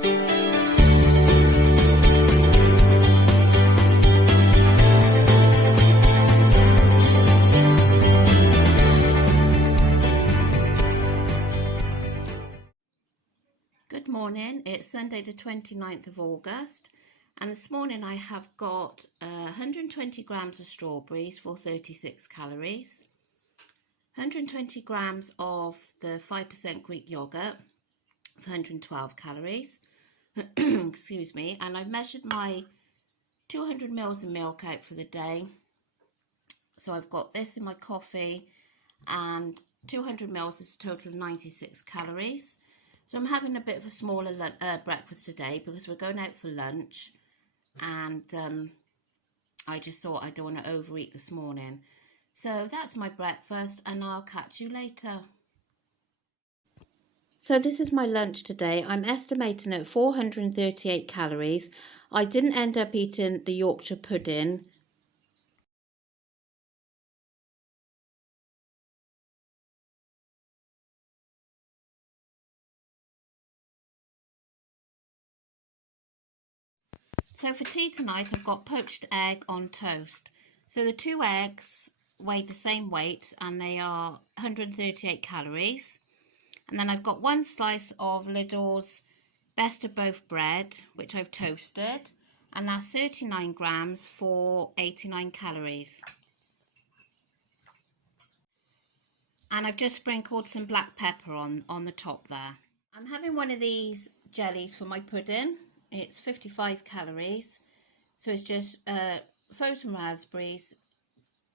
Good morning, it's Sunday the 29th of August, and this morning I have got 120 grams of strawberries for 36 calories, 120 grams of the 5% Greek yogurt for 112 calories, excuse me, and I've measured my 200 mils of milk out for the day, so I've got this in my coffee, and 200 mils is a total of 96 calories. So I'm having a bit of a smaller breakfast today because we're going out for lunch, and I just thought I don't want to overeat this morning. So that's my breakfast, and I'll catch you later. So this is my lunch today. I'm estimating at 438 calories. I didn't end up eating the Yorkshire pudding. So for tea tonight, I've got poached egg on toast. So the 2 eggs weighed the same weight, and they are 138 calories. And then I've got 1 slice of Lidl's Best of Both bread, which I've toasted, and that's 39 grams for 89 calories. And I've just sprinkled some black pepper on the top there. I'm having one of these jellies for my pudding. It's 55 calories, so it's just frozen raspberries,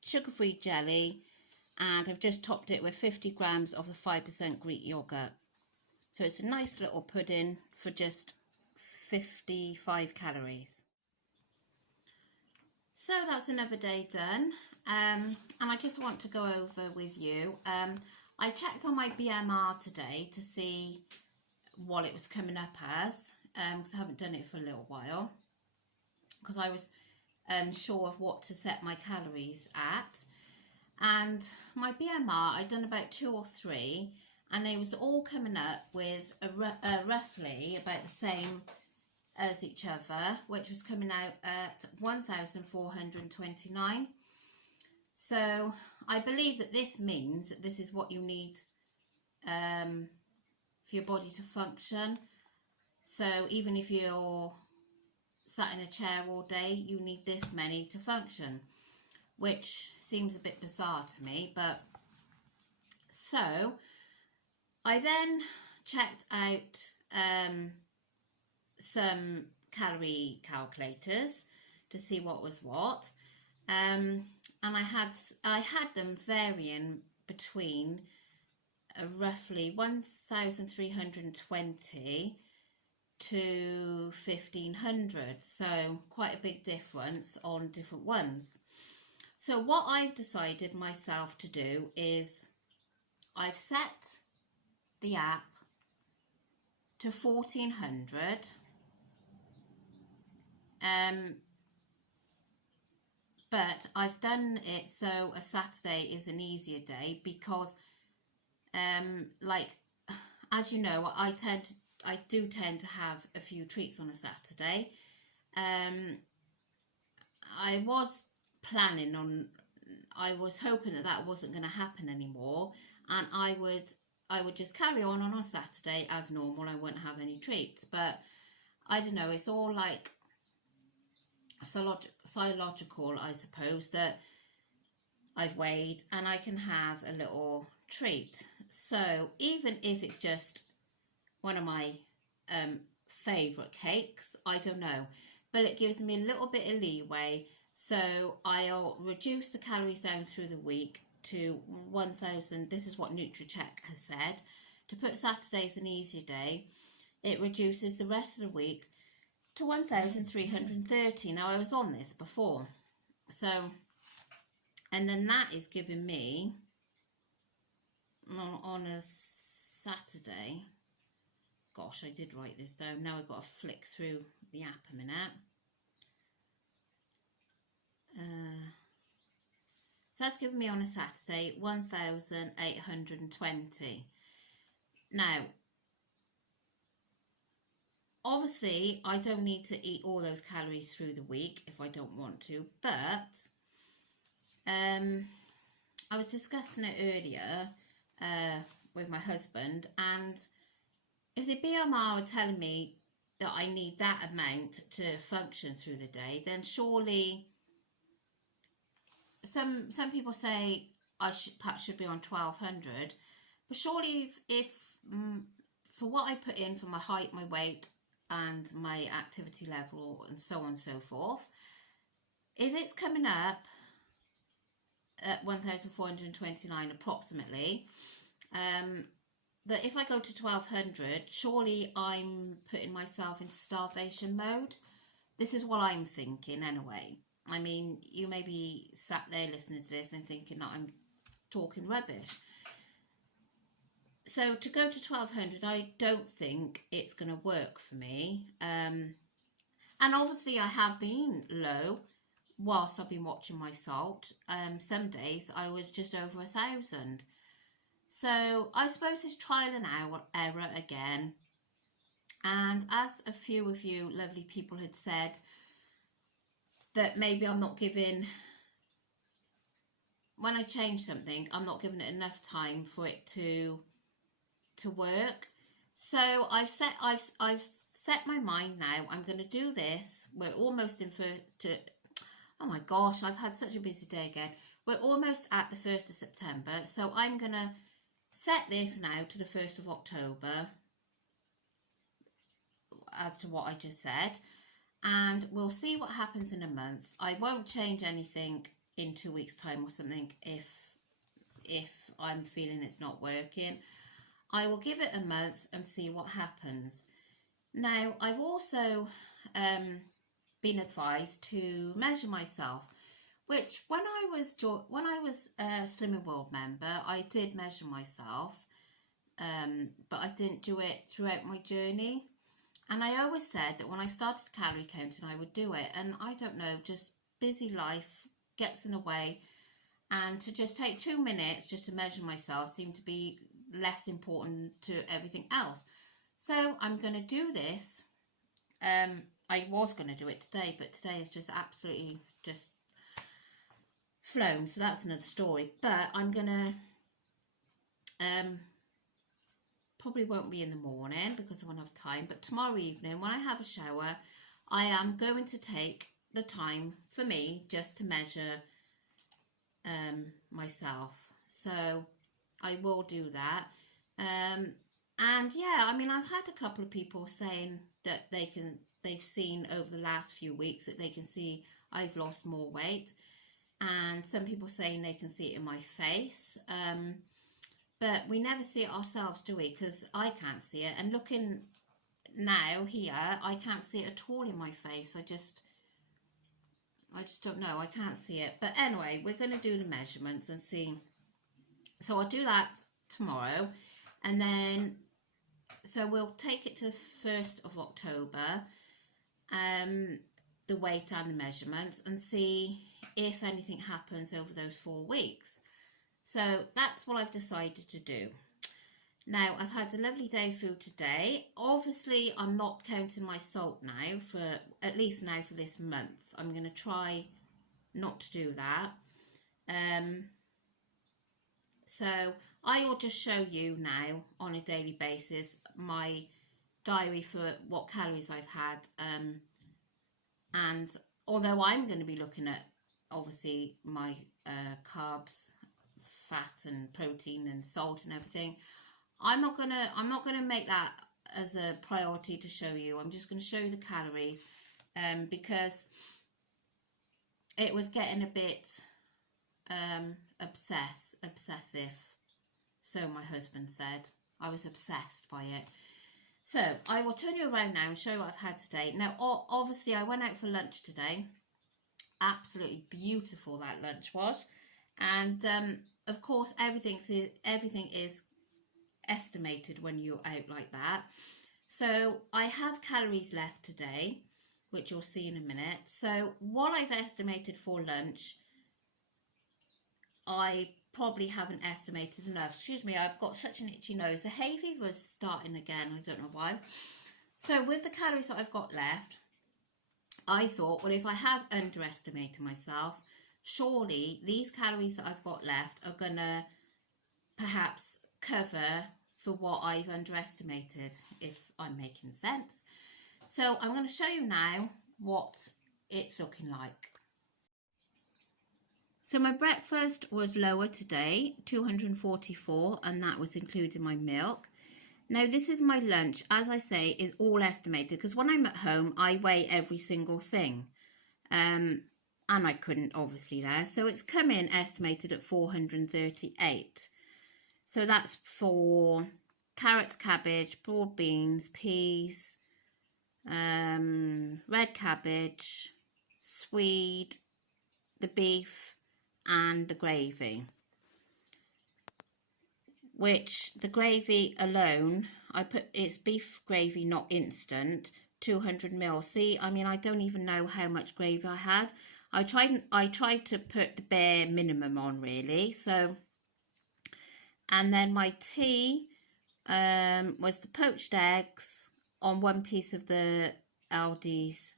sugar-free jelly, and I've just topped it with 50 grams of the 5% Greek yogurt. So it's a nice little pudding for just 55 calories. So that's another day done, and I just want to go over with you. I checked on my BMR today to see what it was coming up as, because I haven't done it for a little while, because I was sure of what to set my calories at. And my BMR, I'd done about 2 or 3, and they was all coming up with roughly about the same as each other, which was coming out at 1,429. So I believe that this means that this is what you need for your body to function. So even if you're sat in a chair all day, you need this many to function, which seems a bit bizarre to me. But so I then checked out some calorie calculators to see what was what, and I had them varying between roughly 1,320 to 1,500, so quite a big difference on different ones. So what I've decided myself to do is I've set the app to 1,400, but I've done it so a Saturday is an easier day because like, as you know, I do tend to have a few treats on a Saturday. I was planning on, I was hoping that wasn't going to happen anymore, and I would just carry on a Saturday as normal. I wouldn't have any treats, but I don't know, it's all like psychological, I suppose, that I've weighed and I can have a little treat. So even if it's just one of my favourite cakes, I don't know, but it gives me a little bit of leeway. So I'll reduce the calories down through the week to 1,000. This is what Nutracheck has said. To put Saturday as an easier day, it reduces the rest of the week to 1,330. Now I was on this before, so, and then that is giving me on a Saturday, gosh, I did write this down, now I've got to flick through the app a minute. So that's given me on a Saturday 1,820. Now obviously I don't need to eat all those calories through the week if I don't want to, but I was discussing it earlier with my husband, and if the BMR were telling me that I need that amount to function through the day, then surely some people say I perhaps should be on 1200, but surely if for what I put in for my height, my weight, and my activity level, and so on and so forth, if it's coming up at 1429 approximately, that if I go to 1200, surely I'm putting myself into starvation mode. This is what I'm thinking anyway. I mean, you may be sat there listening to this and thinking that I'm talking rubbish. So to go to 1200, I don't think it's going to work for me. And obviously I have been low whilst I've been watching my salt. Some days I was just over 1,000. So I suppose it's trial and error again. And as a few of you lovely people had said, that maybe I'm not giving, when I change something, I'm not giving it enough time for it to work. So I've set my mind now. I'm going to do this. We're almost oh my gosh, I've had such a busy day again. We're almost at the 1st of September. So I'm going to set this now to the 1st of October as to what I just said. And we'll see what happens in a month. I won't change anything in 2 weeks' time or something if I'm feeling it's not working. I will give it a month and see what happens. Now, I've also been advised to measure myself, which when I was a Slimming World member, I did measure myself, but I didn't do it throughout my journey. And I always said that when I started calorie counting, I would do it. And I don't know, just busy life gets in the way. And to just take 2 minutes just to measure myself seemed to be less important to everything else. So I'm going to do this. I was going to do it today, but today is just absolutely just flown. So that's another story. But I'm going to... probably won't be in the morning because I won't have time, but tomorrow evening when I have a shower, I am going to take the time for me just to measure myself. So I will do that. And yeah, I mean, I've had a couple of people saying that they've seen over the last few weeks that they can see I've lost more weight, and some people saying they can see it in my face. But we never see it ourselves, do we? Because I can't see it. And looking now here, I can't see it at all in my face. I just don't know. I can't see it. But anyway, we're going to do the measurements and see. So I'll do that tomorrow. And then, so we'll take it to the 1st of October, the weight and the measurements, and see if anything happens over those 4 weeks. So that's what I've decided to do. Now, I've had a lovely day of food today. Obviously, I'm not counting my salt now, at least now for this month. I'm going to try not to do that. So I will just show you now on a daily basis my diary for what calories I've had. And although I'm going to be looking at, obviously, my carbs, fat and protein and salt and everything, I'm not gonna make that as a priority to show you. I'm just going to show you the calories, because it was getting a bit obsessive, so my husband said. I was obsessed by it. So I will turn you around now and show you what I've had today. Now obviously I went out for lunch today. Absolutely beautiful that lunch was. And of course, everything is estimated when you're out like that. So I have calories left today, which you'll see in a minute. So what I've estimated for lunch, I probably haven't estimated enough. Excuse me, I've got such an itchy nose. The hay fever is starting again. I don't know why. So with the calories that I've got left, I thought, well, if I have underestimated myself, surely these calories that I've got left are going to perhaps cover for what I've underestimated, if I'm making sense. So I'm going to show you now what it's looking like. So my breakfast was lower today, 244, and that was including my milk. Now this is my lunch, as I say, is all estimated, because when I'm at home I weigh every single thing, and I couldn't obviously there, so it's come in estimated at 438. So that's for carrots, cabbage, broad beans, peas, red cabbage, swede, the beef and the gravy, which the gravy alone, I put, it's beef gravy, not instant, 200 ml. See, I mean, I don't even know how much gravy I had. I tried to put the bare minimum on, really. So, and then my tea was the poached eggs on one piece of the Aldi's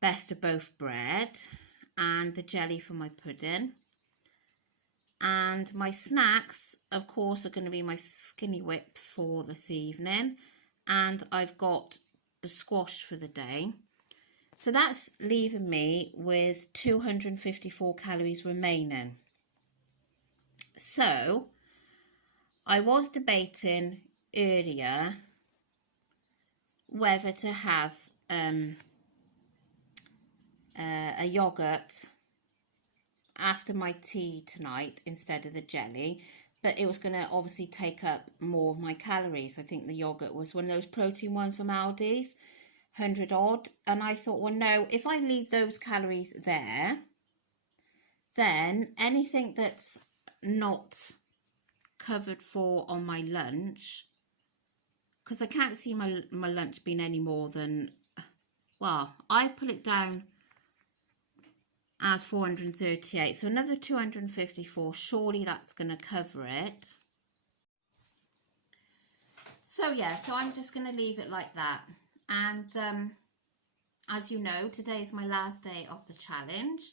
best of both bread, and the jelly for my pudding. And my snacks, of course, are going to be my skinny whip for this evening, and I've got the squash for the day. So that's leaving me with 254 calories remaining. So I was debating earlier whether to have a yogurt after my tea tonight instead of the jelly, but it was going to obviously take up more of my calories. I think the yogurt was one of those protein ones from Aldi's, 100 odd, and I thought, well, no, if I leave those calories there, then anything that's not covered for on my lunch, because I can't see my lunch being any more than, well, I've put it down as 438, so another 254, surely that's going to cover it. So yeah, so I'm just going to leave it like that. And as you know, today is my last day of the challenge,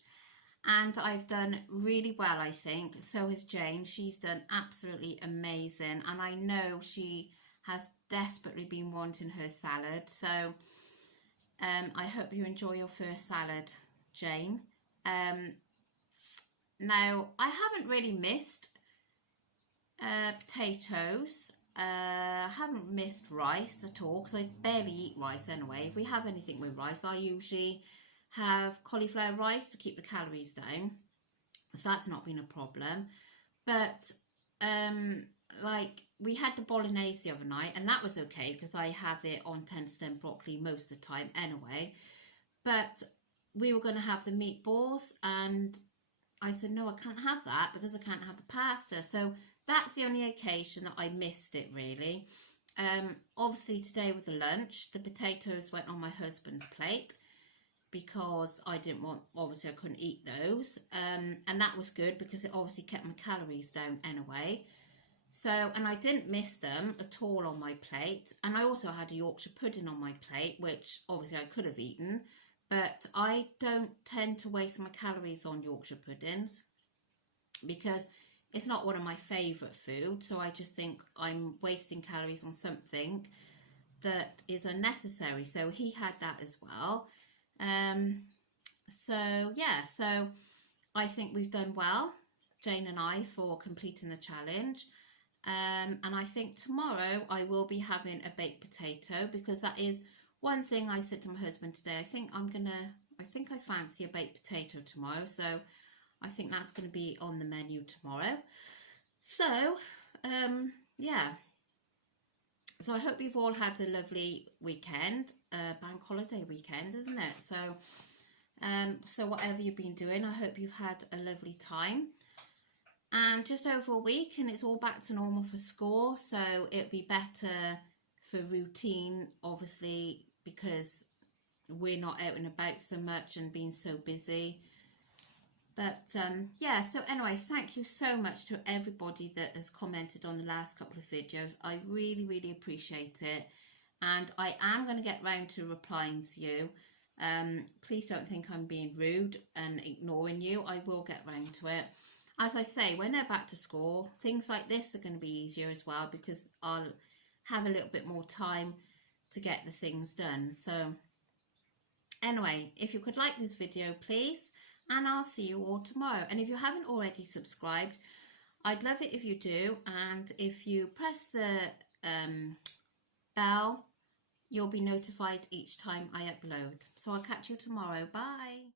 and I've done really well, I think. So has Jane. She's done absolutely amazing, and I know she has desperately been wanting her salad. So I hope you enjoy your first salad, Jane. Now, I haven't really missed potatoes. I haven't missed rice at all, because I barely eat rice anyway. If we have anything with rice, I usually have cauliflower rice to keep the calories down, so that's not been a problem. But like, we had the bolognese the other night, and that was okay because I have it on 10 stem broccoli most of the time anyway. But we were going to have the meatballs, and I said, no, I can't have that because I can't have the pasta. So that's the only occasion that I missed it, really. Obviously today with the lunch, the potatoes went on my husband's plate because I didn't want, obviously I couldn't eat those. And that was good because it obviously kept my calories down anyway. So, and I didn't miss them at all on my plate. And I also had a Yorkshire pudding on my plate, which obviously I could have eaten. But I don't tend to waste my calories on Yorkshire puddings because it's not one of my favourite foods. So I just think I'm wasting calories on something that is unnecessary. So he had that as well. So yeah, so I think we've done well, Jane and I, for completing the challenge. And I think tomorrow I will be having a baked potato, because that is one thing I said to my husband today. I think I fancy a baked potato tomorrow, so I think that's going to be on the menu tomorrow. So yeah, so I hope you've all had a lovely weekend, bank holiday weekend, isn't it? So so whatever you've been doing, I hope you've had a lovely time. And just over a week and it's all back to normal for school, so it'll be better for routine, obviously, because we're not out and about so much and being so busy. But yeah, so anyway, thank you so much to everybody that has commented on the last couple of videos. I really, really appreciate it. and I am going to get round to replying to you. Please don't think I'm being rude and ignoring you. I will get round to it. As I say, when they're back to school, things like this are going to be easier as well, because I'll have a little bit more time to get the things done. So anyway, if you could like this video, please, and I'll see you all tomorrow. And if you haven't already subscribed, I'd love it if you do, and if you press the bell, you'll be notified each time I upload. So I'll catch you tomorrow. Bye.